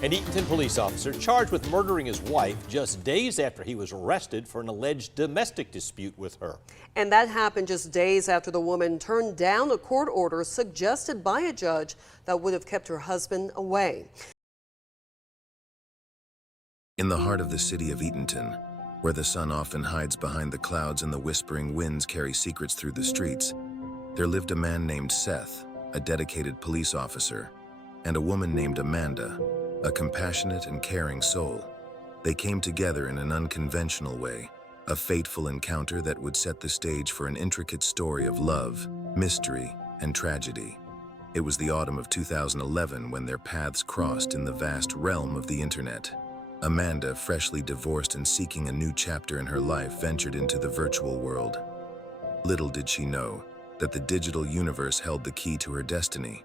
An Eatonton police officer charged with murdering his wife just days after he was arrested for an alleged domestic dispute with her. And that happened just days after the woman turned down a court order suggested by a judge that would have kept her husband away. In the heart of the city of Eatonton, where the sun often hides behind the clouds and the whispering winds carry secrets through the streets, there lived a man named Seth, a dedicated police officer, and a woman named Amanda, a compassionate and caring soul. They came together in an unconventional way, a fateful encounter that would set the stage for an intricate story of love, mystery, and tragedy. It was the autumn of 2011 when their paths crossed in the vast realm of the internet. Amanda, freshly divorced and seeking a new chapter in her life, ventured into the virtual world. Little did she know that the digital universe held the key to her destiny.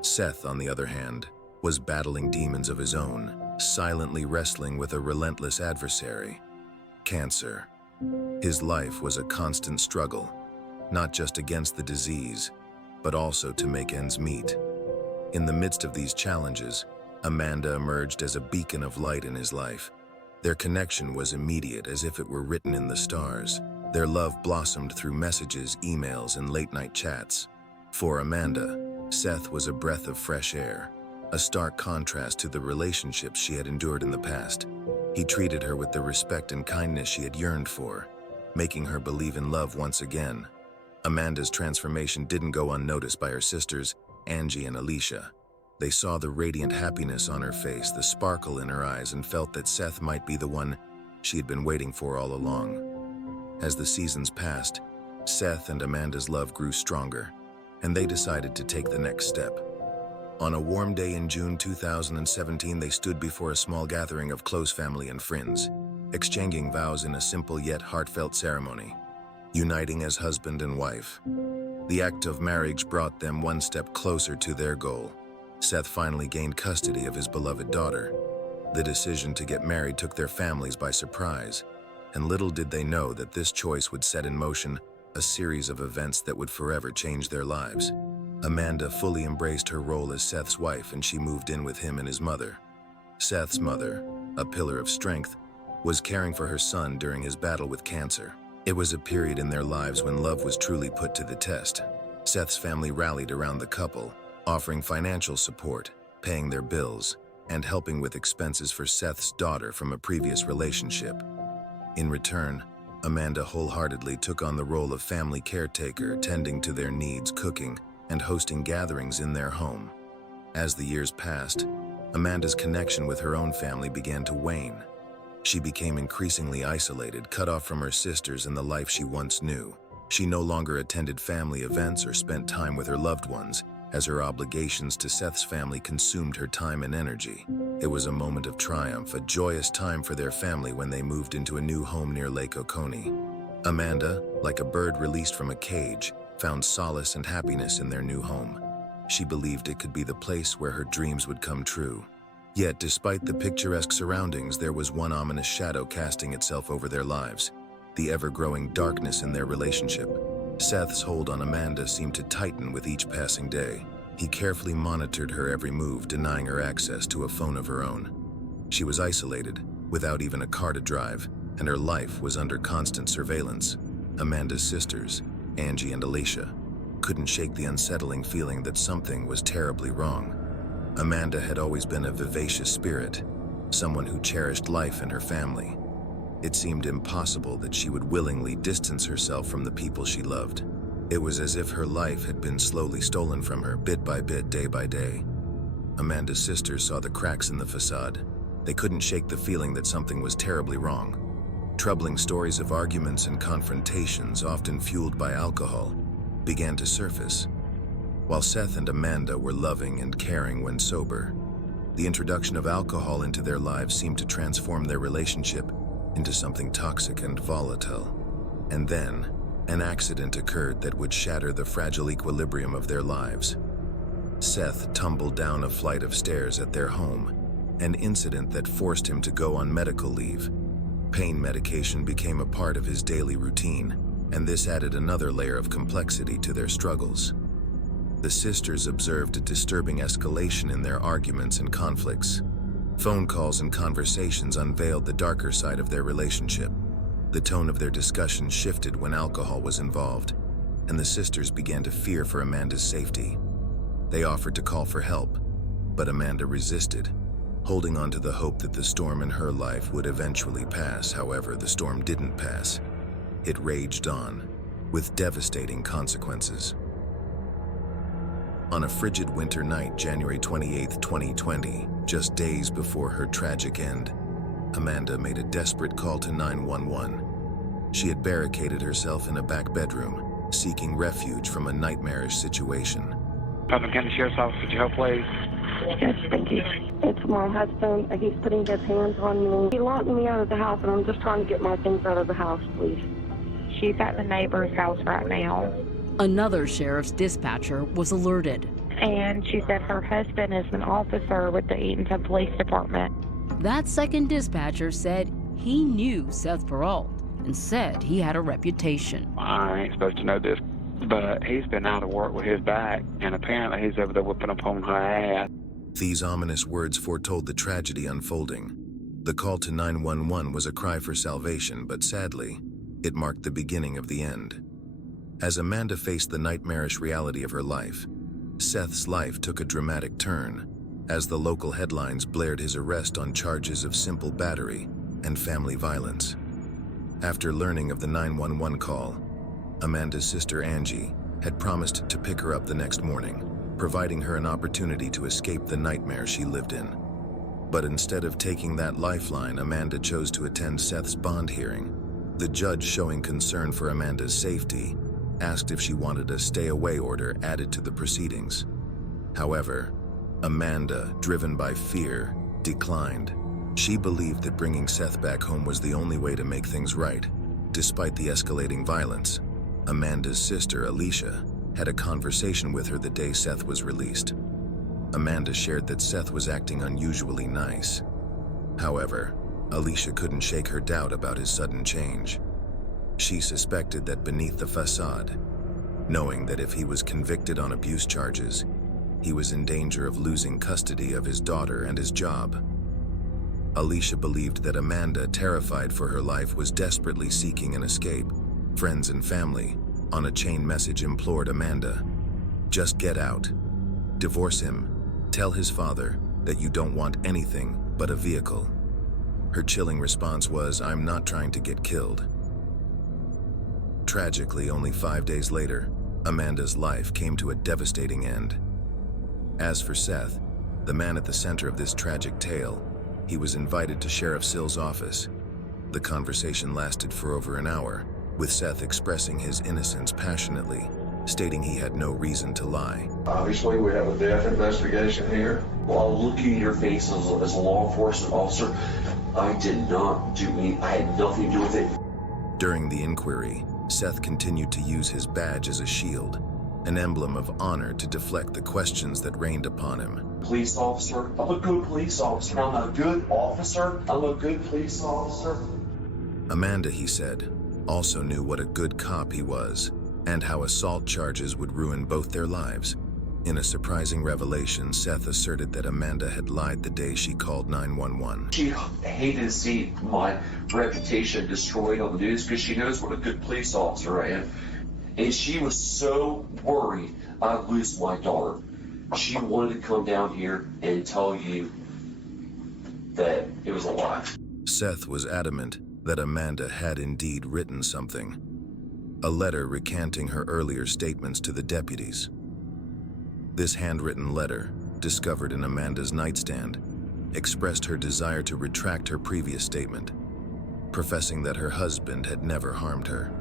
Seth, on the other hand, was battling demons of his own, silently wrestling with a relentless adversary: cancer. His life was a constant struggle, not just against the disease, but also to make ends meet. In the midst of these challenges, Amanda emerged as a beacon of light in his life. Their connection was immediate, as if it were written in the stars. Their love blossomed through messages, emails, and late-night chats. For Amanda, Seth was a breath of fresh air, a stark contrast to the relationships she had endured in the past. He treated her with the respect and kindness she had yearned for, making her believe in love once again. Amanda's transformation didn't go unnoticed by her sisters, Angie and Alicia. They saw the radiant happiness on her face, the sparkle in her eyes, and felt that Seth might be the one she had been waiting for all along. As the seasons passed, Seth and Amanda's love grew stronger, and they decided to take the next step. On a warm day in June 2017, they stood before a small gathering of close family and friends, exchanging vows in a simple yet heartfelt ceremony, uniting as husband and wife. The act of marriage brought them one step closer to their goal. Seth finally gained custody of his beloved daughter. The decision to get married took their families by surprise, and little did they know that this choice would set in motion a series of events that would forever change their lives. Amanda fully embraced her role as Seth's wife, and she moved in with him and his mother. Seth's mother, a pillar of strength, was caring for her son during his battle with cancer. It was a period in their lives when love was truly put to the test. Seth's family rallied around the couple, offering financial support, paying their bills, and helping with expenses for Seth's daughter from a previous relationship. In return, Amanda wholeheartedly took on the role of family caretaker, tending to their needs, cooking, and hosting gatherings in their home. As the years passed, Amanda's connection with her own family began to wane. She became increasingly isolated, cut off from her sisters and the life she once knew. She no longer attended family events or spent time with her loved ones, as her obligations to Seth's family consumed her time and energy. It was a moment of triumph, a joyous time for their family when they moved into a new home near Lake Oconee. Amanda, like a bird released from a cage, found solace and happiness in their new home. She believed it could be the place where her dreams would come true. Yet, despite the picturesque surroundings, there was one ominous shadow casting itself over their lives: the ever-growing darkness in their relationship. Seth's hold on Amanda seemed to tighten with each passing day. He carefully monitored her every move, denying her access to a phone of her own. She was isolated, without even a car to drive, and her life was under constant surveillance. Amanda's sisters, Angie and Alicia, couldn't shake the unsettling feeling that something was terribly wrong. Amanda had always been a vivacious spirit, someone who cherished life and her family. It seemed impossible that she would willingly distance herself from the people she loved. It was as if her life had been slowly stolen from her, bit by bit, day by day. Amanda's sisters saw the cracks in the facade. They couldn't shake the feeling that something was terribly wrong. Troubling stories of arguments and confrontations, often fueled by alcohol, began to surface. While Seth and Amanda were loving and caring when sober, the introduction of alcohol into their lives seemed to transform their relationship into something toxic and volatile. And then, an accident occurred that would shatter the fragile equilibrium of their lives. Seth tumbled down a flight of stairs at their home, an incident that forced him to go on medical leave. Pain medication became a part of his daily routine, and this added another layer of complexity to their struggles. The sisters observed a disturbing escalation in their arguments and conflicts. Phone calls and conversations unveiled the darker side of their relationship. The tone of their discussion shifted when alcohol was involved, and the sisters began to fear for Amanda's safety. They offered to call for help, but Amanda resisted, holding on to the hope that the storm in her life would eventually pass. However, the storm didn't pass. It raged on, with devastating consequences. On a frigid winter night, January 28, 2020, just days before her tragic end, Amanda made a desperate call to 911. She had barricaded herself in a back bedroom, seeking refuge from a nightmarish situation. Putnam County Sheriff's Office, would you help, please? Yes, thank you. It's my husband. He's putting his hands on me. He locked me out of the house, and I'm just trying to get my things out of the house, please. She's at the neighbor's house right now. Another sheriff's dispatcher was alerted. And she said her husband is an officer with the Eatonton Police Department. That second dispatcher said he knew Seth Peralt and said he had a reputation. I ain't supposed to know this, but he's been out of work with his back, and apparently he's over there whipping upon her ass. These ominous words foretold the tragedy unfolding. The call to 911 was a cry for salvation, but sadly, it marked the beginning of the end. As Amanda faced the nightmarish reality of her life, Seth's life took a dramatic turn as the local headlines blared his arrest on charges of simple battery and family violence. After learning of the 911 call, Amanda's sister Angie had promised to pick her up the next morning, providing her an opportunity to escape the nightmare she lived in. But instead of taking that lifeline, Amanda chose to attend Seth's bond hearing. The judge, showing concern for Amanda's safety, asked if she wanted a stay-away order added to the proceedings. However, Amanda, driven by fear, declined. She believed that bringing Seth back home was the only way to make things right. Despite the escalating violence, Amanda's sister, Alicia, had a conversation with her the day Seth was released. Amanda shared that Seth was acting unusually nice. However, Alicia couldn't shake her doubt about his sudden change. She suspected that beneath the facade, knowing that if he was convicted on abuse charges, he was in danger of losing custody of his daughter and his job. Alicia believed that Amanda, terrified for her life, was desperately seeking an escape. Friends and family, on a chain message, implored Amanda, "Just get out. Divorce him. Tell his father that you don't want anything but a vehicle." Her chilling response was, "I'm not trying to get killed." Tragically, only 5 days later, Amanda's life came to a devastating end. As for Seth, the man at the center of this tragic tale, he was invited to Sheriff Sill's office. The conversation lasted for over an hour, with Seth expressing his innocence passionately, stating he had no reason to lie. Obviously, we have a death investigation here. While looking in your face as a law enforcement officer, I did not do any, I had nothing to do with it. During the inquiry, Seth continued to use his badge as a shield, an emblem of honor to deflect the questions that rained upon him. Police officer, I'm a good police officer. I'm a good officer. I'm a good police officer. Amanda, he said, also knew what a good cop he was, and how assault charges would ruin both their lives. In a surprising revelation, Seth asserted that Amanda had lied the day she called 911. She hated to see my reputation destroyed on the news because she knows what a good police officer I am. And she was so worried I'd lose my daughter. She wanted to come down here and tell you that it was a lie. Seth was adamant that Amanda had indeed written something, a letter recanting her earlier statements to the deputies. This handwritten letter, discovered in Amanda's nightstand, expressed her desire to retract her previous statement, professing that her husband had never harmed her.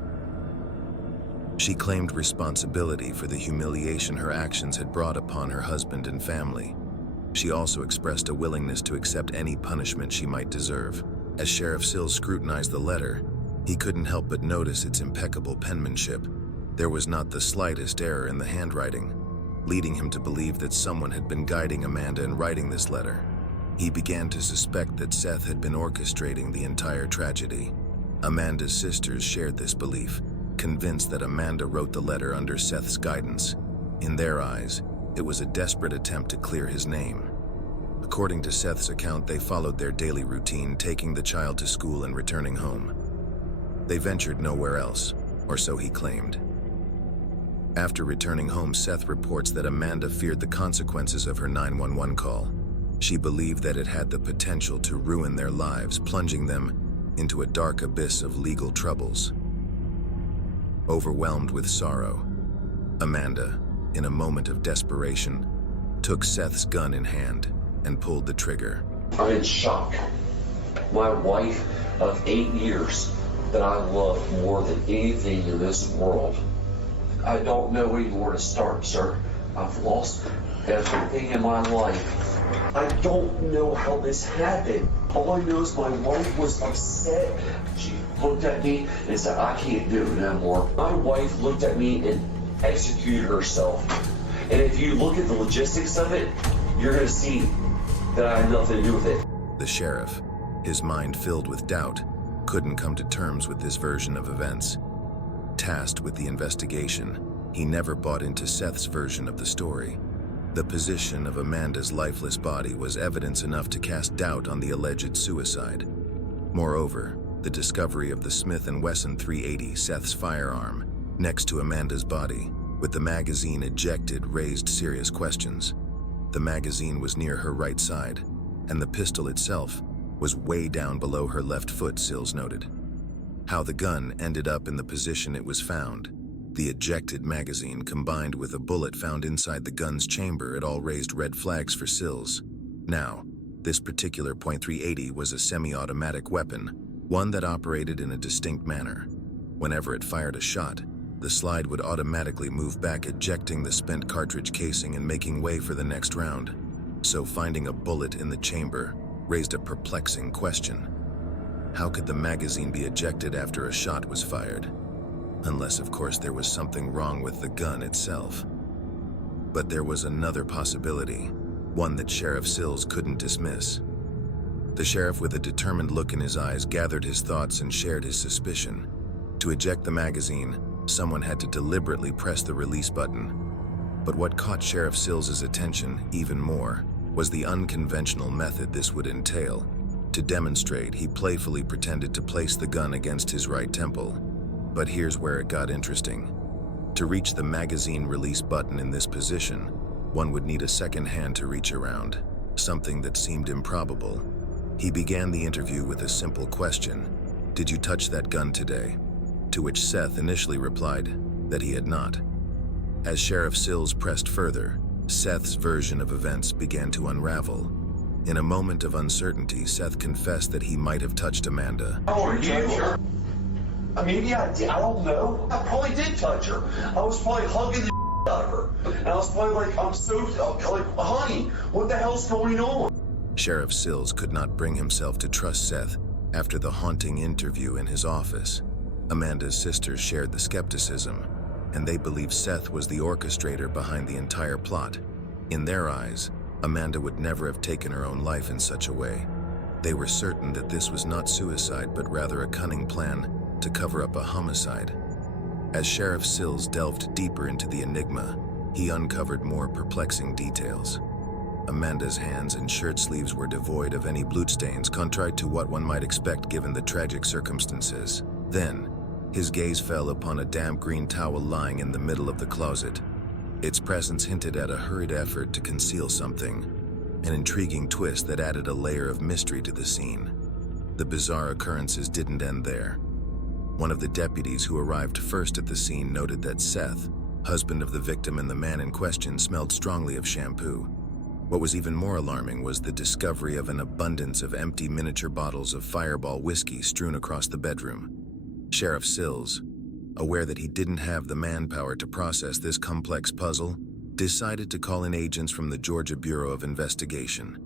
She claimed responsibility for the humiliation her actions had brought upon her husband and family. She also expressed a willingness to accept any punishment she might deserve. As Sheriff Sill scrutinized the letter, he couldn't help but notice its impeccable penmanship. There was not the slightest error in the handwriting, leading him to believe that someone had been guiding Amanda in writing this letter. He began to suspect that Seth had been orchestrating the entire tragedy. Amanda's sisters shared this belief, convinced that Amanda wrote the letter under Seth's guidance. In their eyes, it was a desperate attempt to clear his name. According to Seth's account, they followed their daily routine, taking the child to school and returning home. They ventured nowhere else, or so he claimed. After returning home, Seth reports that Amanda feared the consequences of her 911 call. She believed that it had the potential to ruin their lives, plunging them into a dark abyss of legal troubles. Overwhelmed with sorrow, Amanda, in a moment of desperation, took Seth's gun in hand and pulled the trigger. I'm in shock. My wife of 8 years that I love more than anything in this world. I don't know even where to start, sir. I've lost everything in my life. I don't know how this happened. All I know is my wife was upset. She looked at me and said, I can't do it no more. My wife looked at me and executed herself. And if you look at the logistics of it, you're going to see that I had nothing to do with it. The sheriff, his mind filled with doubt, couldn't come to terms with this version of events. Tasked with the investigation, he never bought into Seth's version of the story. The position of Amanda's lifeless body was evidence enough to cast doubt on the alleged suicide. Moreover, the discovery of the Smith & Wesson .380, Seth's firearm, next to Amanda's body, with the magazine ejected, raised serious questions. The magazine was near her right side, and the pistol itself was way down below her left foot, Sills noted. How the gun ended up in the position it was found, the ejected magazine combined with a bullet found inside the gun's chamber, it all raised red flags for Sills. Now, this particular .380 was a semi-automatic weapon, one that operated in a distinct manner. Whenever it fired a shot, the slide would automatically move back, ejecting the spent cartridge casing and making way for the next round. So finding a bullet in the chamber raised a perplexing question. How could the magazine be ejected after a shot was fired? Unless, of course, there was something wrong with the gun itself. But there was another possibility, one that Sheriff Sills couldn't dismiss. The sheriff, with a determined look in his eyes, gathered his thoughts and shared his suspicion. To eject the magazine, someone had to deliberately press the release button. But what caught Sheriff Sills' attention even more was the unconventional method this would entail. To demonstrate, he playfully pretended to place the gun against his right temple. But here's where it got interesting. To reach the magazine release button in this position, one would need a second hand to reach around, something that seemed improbable. He began the interview with a simple question: "Did you touch that gun today?" To which Seth initially replied that he had not. As Sheriff Sills pressed further, Seth's version of events began to unravel. In a moment of uncertainty, Seth confessed that he might have touched Amanda. How are you? Maybe I did. I don't know. I probably did touch her. I was probably hugging the out of her. And I was probably like, I'm so, like, honey, what the hell's going on? Sheriff Sills could not bring himself to trust Seth after the haunting interview in his office. Amanda's sisters shared the skepticism, and they believed Seth was the orchestrator behind the entire plot. In their eyes, Amanda would never have taken her own life in such a way. They were certain that this was not suicide, but rather a cunning plan to cover up a homicide. As Sheriff Sills delved deeper into the enigma, he uncovered more perplexing details. Amanda's hands and shirt sleeves were devoid of any blood stains, contrary to what one might expect given the tragic circumstances. Then, his gaze fell upon a damp green towel lying in the middle of the closet. Its presence hinted at a hurried effort to conceal something, an intriguing twist that added a layer of mystery to the scene. The bizarre occurrences didn't end there. One of the deputies who arrived first at the scene noted that Seth, husband of the victim and the man in question, smelled strongly of shampoo. What was even more alarming was the discovery of an abundance of empty miniature bottles of Fireball whiskey strewn across the bedroom. Sheriff Sills, aware that he didn't have the manpower to process this complex puzzle, decided to call in agents from the Georgia Bureau of Investigation.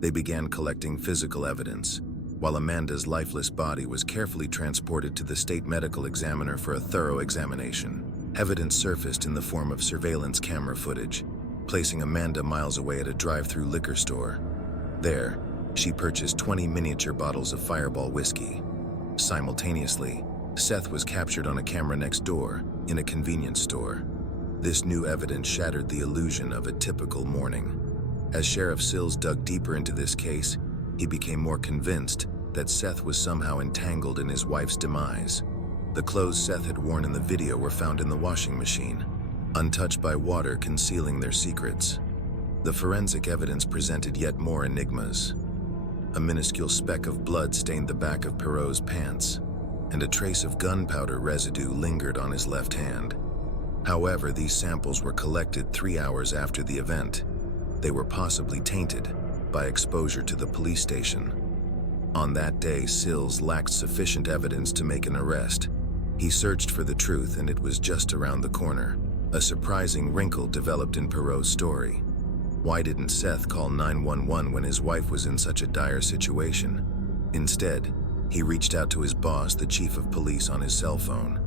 They began collecting physical evidence, while Amanda's lifeless body was carefully transported to the state medical examiner for a thorough examination. Evidence surfaced in the form of surveillance camera footage, placing Amanda miles away at a drive-through liquor store. There, she purchased 20 miniature bottles of Fireball whiskey. Simultaneously, Seth was captured on a camera next door, in a convenience store. This new evidence shattered the illusion of a typical morning. As Sheriff Sills dug deeper into this case, he became more convinced that Seth was somehow entangled in his wife's demise. The clothes Seth had worn in the video were found in the washing machine, untouched by water, concealing their secrets. The forensic evidence presented yet more enigmas. A minuscule speck of blood stained the back of Perot's pants, and a trace of gunpowder residue lingered on his left hand. However, these samples were collected 3 hours after the event. They were possibly tainted by exposure to the police station. On that day, Sills lacked sufficient evidence to make an arrest. He searched for the truth, and it was just around the corner. A surprising wrinkle developed in Perot's story. Why didn't Seth call 911 when his wife was in such a dire situation? Instead, he reached out to his boss, the chief of police, on his cell phone.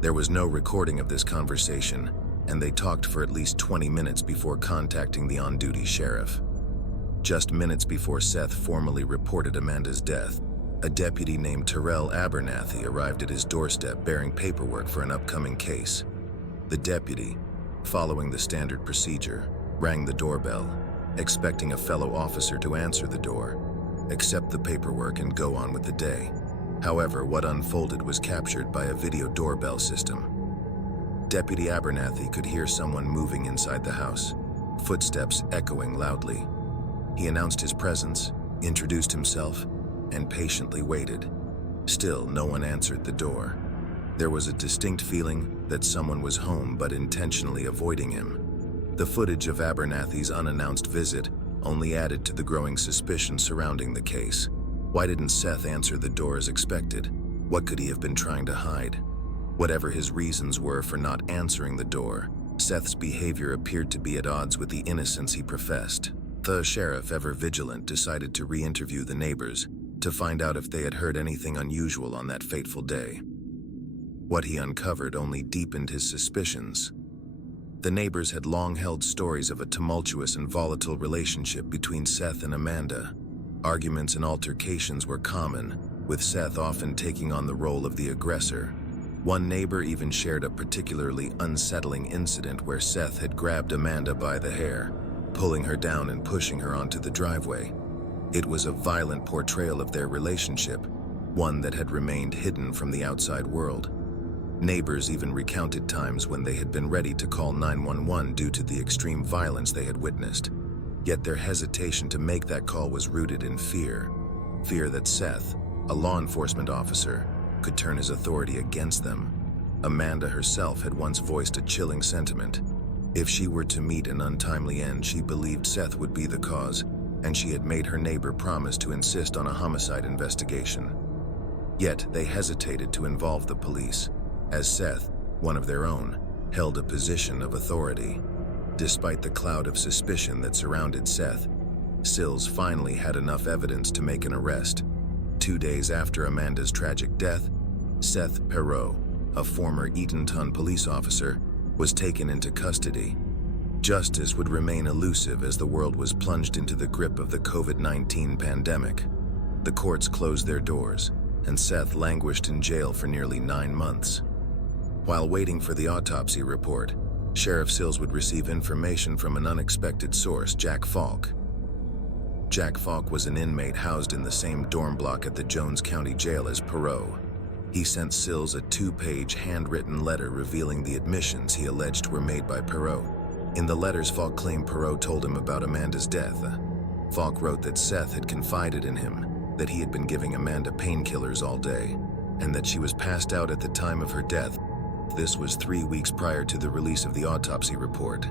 There was no recording of this conversation, and they talked for at least 20 minutes before contacting the on-duty sheriff. Just minutes before Seth formally reported Amanda's death, a deputy named Terrell Abernathy arrived at his doorstep bearing paperwork for an upcoming case. The deputy, following the standard procedure, rang the doorbell, expecting a fellow officer to answer the door, accept the paperwork, and go on with the day. However, what unfolded was captured by a video doorbell system. Deputy Abernathy could hear someone moving inside the house, footsteps echoing loudly. He announced his presence, introduced himself, and patiently waited. Still, no one answered the door. There was a distinct feeling that someone was home but intentionally avoiding him. The footage of Abernathy's unannounced visit only added to the growing suspicion surrounding the case. Why didn't Seth answer the door as expected? What could he have been trying to hide? Whatever his reasons were for not answering the door, Seth's behavior appeared to be at odds with the innocence he professed. The sheriff, ever vigilant, decided to re-interview the neighbors to find out if they had heard anything unusual on that fateful day. What he uncovered only deepened his suspicions. The neighbors had long held stories of a tumultuous and volatile relationship between Seth and Amanda. Arguments and altercations were common, with Seth often taking on the role of the aggressor. One neighbor even shared a particularly unsettling incident where Seth had grabbed Amanda by the hair, pulling her down and pushing her onto the driveway. It was a violent portrayal of their relationship, one that had remained hidden from the outside world. Neighbors even recounted times when they had been ready to call 911 due to the extreme violence they had witnessed. Yet their hesitation to make that call was rooted in fear. Fear that Seth, a law enforcement officer, could turn his authority against them. Amanda herself had once voiced a chilling sentiment. If she were to meet an untimely end, she believed Seth would be the cause, and she had made her neighbor promise to insist on a homicide investigation. Yet they hesitated to involve the police, as Seth, one of their own, held a position of authority. Despite the cloud of suspicion that surrounded Seth, Sills finally had enough evidence to make an arrest. 2 days after Amanda's tragic death, Seth Perot, a former Eatonton police officer, was taken into custody. Justice would remain elusive as the world was plunged into the grip of the COVID-19 pandemic. The courts closed their doors, and Seth languished in jail for nearly 9 months. While waiting for the autopsy report, Sheriff Sills would receive information from an unexpected source, Jack Falk. Jack Falk was an inmate housed in the same dorm block at the Jones County Jail as Perot. He sent Sills a 2-page handwritten letter revealing the admissions he alleged were made by Perot. In the letters, Falk claimed Perot told him about Amanda's death. Falk wrote that Seth had confided in him, that he had been giving Amanda painkillers all day, and that she was passed out at the time of her death. This was 3 weeks prior to the release of the autopsy report.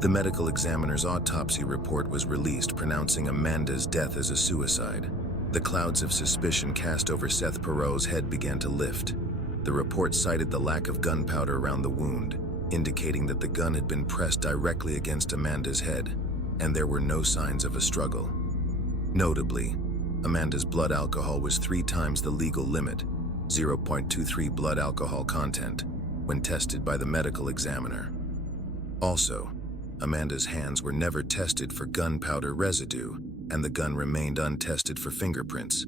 The medical examiner's autopsy report was released, pronouncing Amanda's death as a suicide. The clouds of suspicion cast over Seth Perot's head began to lift. The report cited the lack of gunpowder around the wound, indicating that the gun had been pressed directly against Amanda's head, and there were no signs of a struggle. Notably, Amanda's blood alcohol was 3 times the legal limit, 0.23 blood alcohol content, when tested by the medical examiner. Also, Amanda's hands were never tested for gunpowder residue, and the gun remained untested for fingerprints.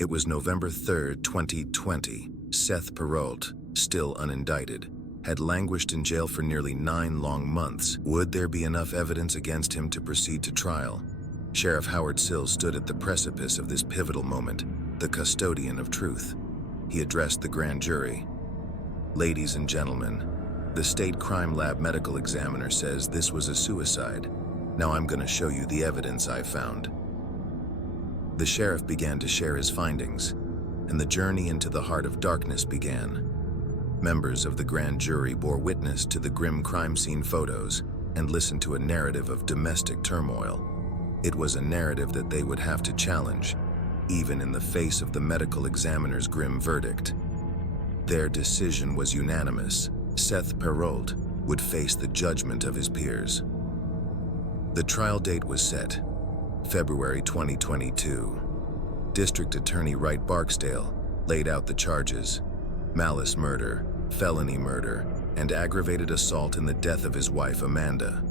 It was November 3, 2020. Seth Perot, still unindicted, had languished in jail for nearly 9 long months. Would there be enough evidence against him to proceed to trial? Sheriff Howard Sills stood at the precipice of this pivotal moment, the custodian of truth. He addressed the grand jury. "Ladies and gentlemen, the State Crime Lab medical examiner says this was a suicide. Now I'm going to show you the evidence I found." The sheriff began to share his findings, and the journey into the heart of darkness began. Members of the grand jury bore witness to the grim crime scene photos and listened to a narrative of domestic turmoil. It was a narrative that they would have to challenge, even in the face of the medical examiner's grim verdict. Their decision was unanimous. Seth Perrault would face the judgment of his peers. The trial date was set, February 2022. District Attorney Wright Barksdale laid out the charges: malice murder, felony murder, and aggravated assault in the death of his wife Amanda.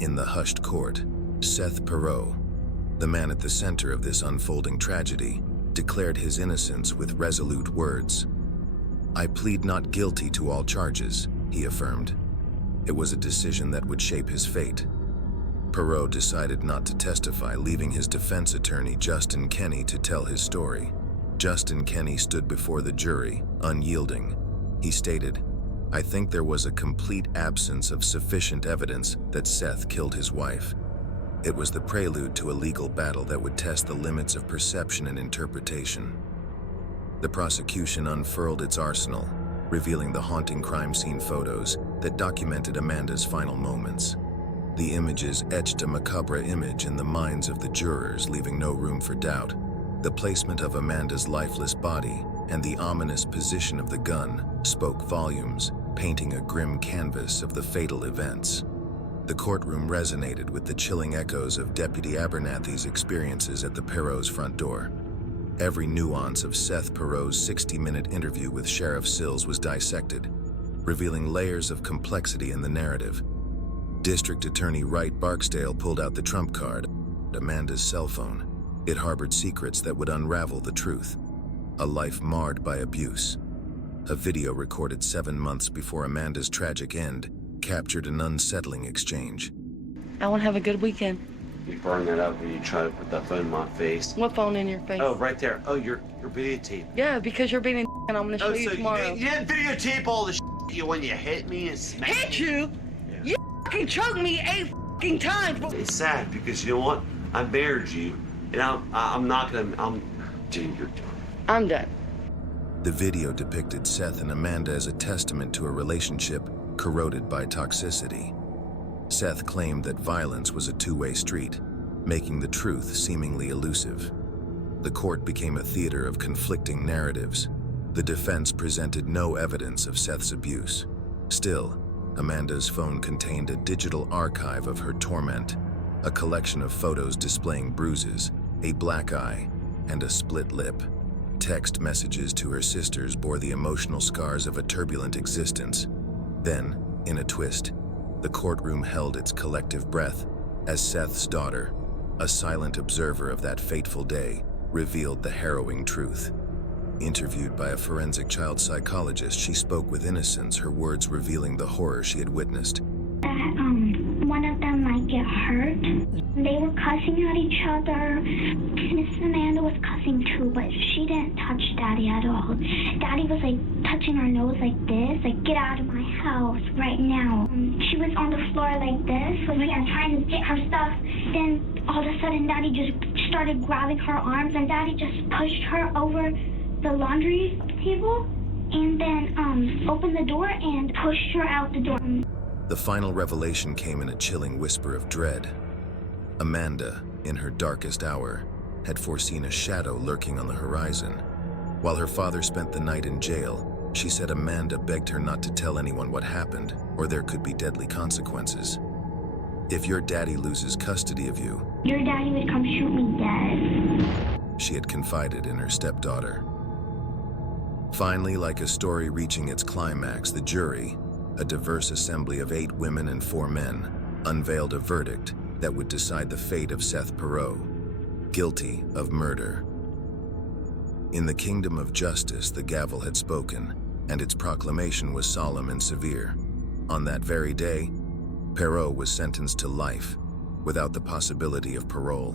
In the hushed court, Seth Perrault, the man at the center of this unfolding tragedy, declared his innocence with resolute words. "I plead not guilty to all charges," he affirmed. It was a decision that would shape his fate. Perrault decided not to testify, leaving his defense attorney, Justin Kenny, to tell his story. Justin Kenny stood before the jury, unyielding. He stated, "I think there was a complete absence of sufficient evidence that Seth killed his wife. It was the prelude to a legal battle that would test the limits of perception and interpretation." The prosecution unfurled its arsenal, revealing the haunting crime scene photos that documented Amanda's final moments. The images etched a macabre image in the minds of the jurors, leaving no room for doubt. The placement of Amanda's lifeless body and the ominous position of the gun spoke volumes, painting a grim canvas of the fatal events. The courtroom resonated with the chilling echoes of Deputy Abernathy's experiences at the Perrault's front door. Every nuance of Seth Perrault's 60-minute interview with Sheriff Sills was dissected, revealing layers of complexity in the narrative. District Attorney Wright Barksdale pulled out the trump card, Amanda's cell phone. It harbored secrets that would unravel the truth. A life marred by abuse. A video recorded 7 months before Amanda's tragic end captured an unsettling exchange. "I want to have a good weekend." You burned that up when you tried to put that phone in my face. What phone in your face? Oh, right there. Oh, your videotape. Yeah, because you're being and I'm going to show you tomorrow. You didn't videotape all the you when you hit me and smacked me. Hit you? Yeah. You fucking choked me 8 fucking times. It's sad because you know what? I married you, and I'm not gonna. Dude, you're done. I'm done. The video depicted Seth and Amanda as a testament to a relationship corroded by toxicity. Seth claimed that violence was a two-way street, making the truth seemingly elusive. The court became a theater of conflicting narratives. The defense presented no evidence of Seth's abuse. Still, Amanda's phone contained a digital archive of her torment, a collection of photos displaying bruises, a black eye, and a split lip. Text messages to her sisters bore the emotional scars of a turbulent existence. Then, in a twist, the courtroom held its collective breath as Seth's daughter, a silent observer of that fateful day, revealed the harrowing truth. Interviewed by a forensic child psychologist, she spoke with innocence, her words revealing the horror she had witnessed. One of them might get hurt. They were cussing at each other. Miss Amanda was cussing too, but she didn't touch Daddy at all. Daddy was like touching her nose like this, like get out of my house right now. She was on the floor like this, was like trying to get her stuff. Then all of a sudden Daddy just started grabbing her arms and Daddy just pushed her over the laundry table and then opened the door and pushed her out the door. The final revelation came in a chilling whisper of dread. Amanda, in her darkest hour, had foreseen a shadow lurking on the horizon. While her father spent the night in jail, she said Amanda begged her not to tell anyone what happened, or there could be deadly consequences. If your daddy loses custody of you, your daddy would come shoot me dead, she had confided in her stepdaughter. Finally, like a story reaching its climax, the jury, a diverse assembly of 8 women and 4 men, unveiled a verdict that would decide the fate of Seth Perrault, guilty of murder. In the kingdom of justice, the gavel had spoken, and its proclamation was solemn and severe. On that very day, Perot was sentenced to life, without the possibility of parole.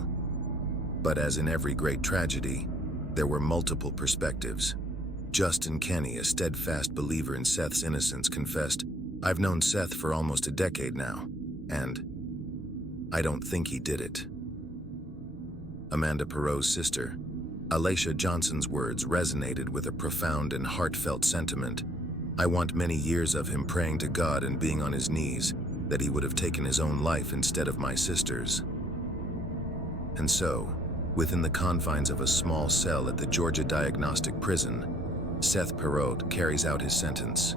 But as in every great tragedy, there were multiple perspectives. Justin Kenny, a steadfast believer in Seth's innocence, confessed, "I've known Seth for almost a decade now, and I don't think he did it." Amanda Perot's sister, Alacia Johnson's words resonated with a profound and heartfelt sentiment. "I want many years of him praying to God and being on his knees that he would have taken his own life instead of my sister's." And so, within the confines of a small cell at the Georgia Diagnostic Prison, Seth Perot carries out his sentence.